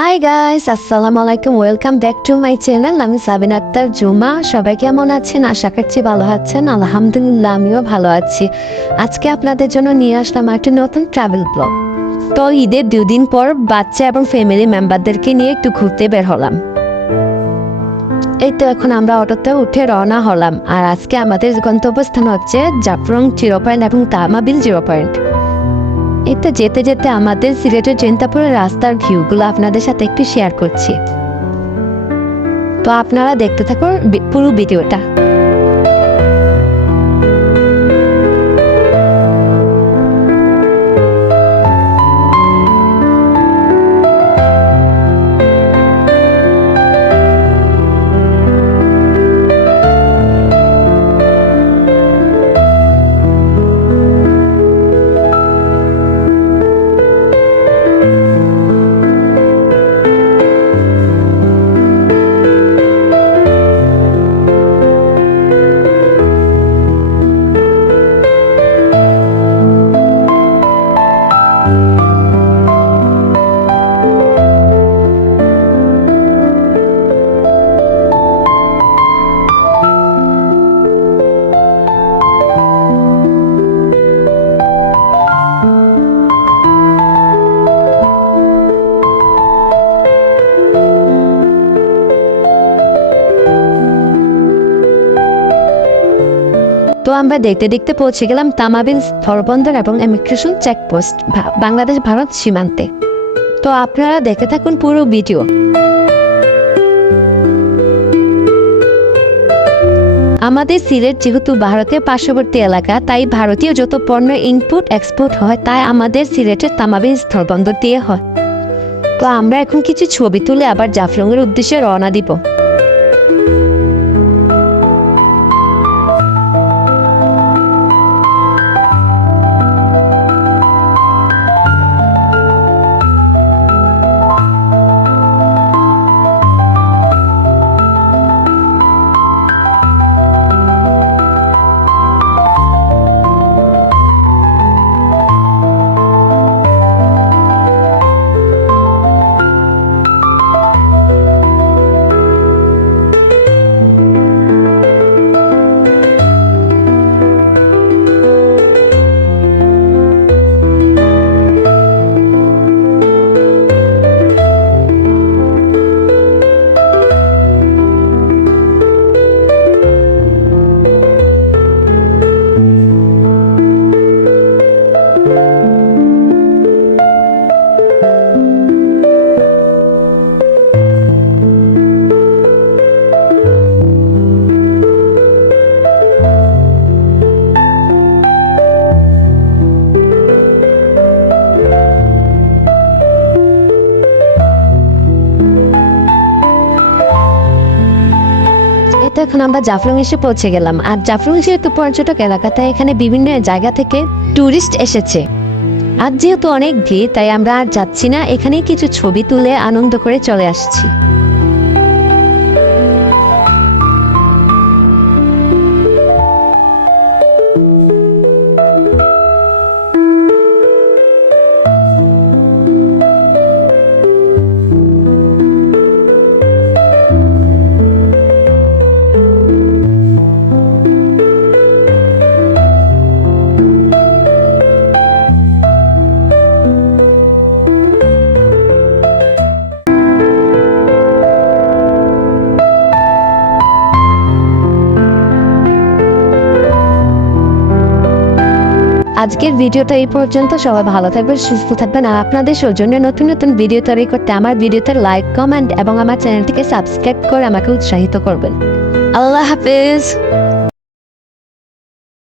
Hi guys, আসসালামু আলাইকুম। Welcome back to my channel. আমি সাবিনা আক্তার জুমা। সবাই কেমন আছেন? আশা করছি ভালো আছেন। আলহামদুলিল্লাহ, আমিও ভালো আছি। আজকে আপনাদের জন্য নিয়ে আসলাম একটি নতুন ট্রাভেল ব্লগ। তো ঈদের 2 দিন পর বাচ্চা এবং ফ্যামিলি মেম্বারদেরকে নিয়ে একটু ঘুরতে বের হলাম। এই তো এখন আমরা অটোতে উঠে রওনা হলাম। আর আজকে আমাদের গন্তব্যস্থান হচ্ছে জাফলং 0 পয়েন্ট এবং তামাবিল 0 পয়েন্ট। এটা যেতে যেতে আমাদের সিলেটের জৈন্তাপুরের রাস্তার ভিউগুলো আপনাদের সাথে একটু শেয়ার করছি। তো আপনারা দেখতে থাকুন পুরো ভিডিওটা। তো আমরা দেখতে দেখতে পৌঁছে গেলাম তামাবিল স্থলবন্দর এবং ইমিগ্রেশন চেকপোস্ট, বাংলাদেশ ভারত সীমান্তে। তো আপনারা দেখতে থাকুন পুরো ভিডিও। আমাদের সিলেট যেহেতু ভারতের পার্শ্ববর্তী এলাকা, তাই ভারতীয় যত পণ্য ইনপুট এক্সপোর্ট হয় তাই আমাদের সিলেটের তামাবিল স্থলবন্দর দিয়ে হয়। তো আমরা এখন কিছু ছবি তুলে আবার জাফলংয়ের উদ্দেশ্যে রওনা দিব। এখন আমরা জাফলং এসে পৌঁছে গেলাম। আর জাফলং যেহেতু পর্যটক এলাকা, তাই এখানে বিভিন্ন জায়গা থেকে টুরিস্ট এসেছে। আর যেহেতু অনেক ভিড়, তাই আমরা আর যাচ্ছি না, এখানেই কিছু ছবি তুলে আনন্দ করে চলে আসছি। আজকের ভিডিওটা এই পর্যন্ত। সবাই ভালো থাকবেন, সুস্থ থাকবেন। আর আপনাদের সৌজন্যে নতুন নতুন ভিডিও তৈরি করতে আমার ভিডিওতে লাইক, কমেন্ট এবং আমার চ্যানেলটিকে সাবস্ক্রাইব করে আমাকে উৎসাহিত করবেন। আল্লাহ হাফেজ।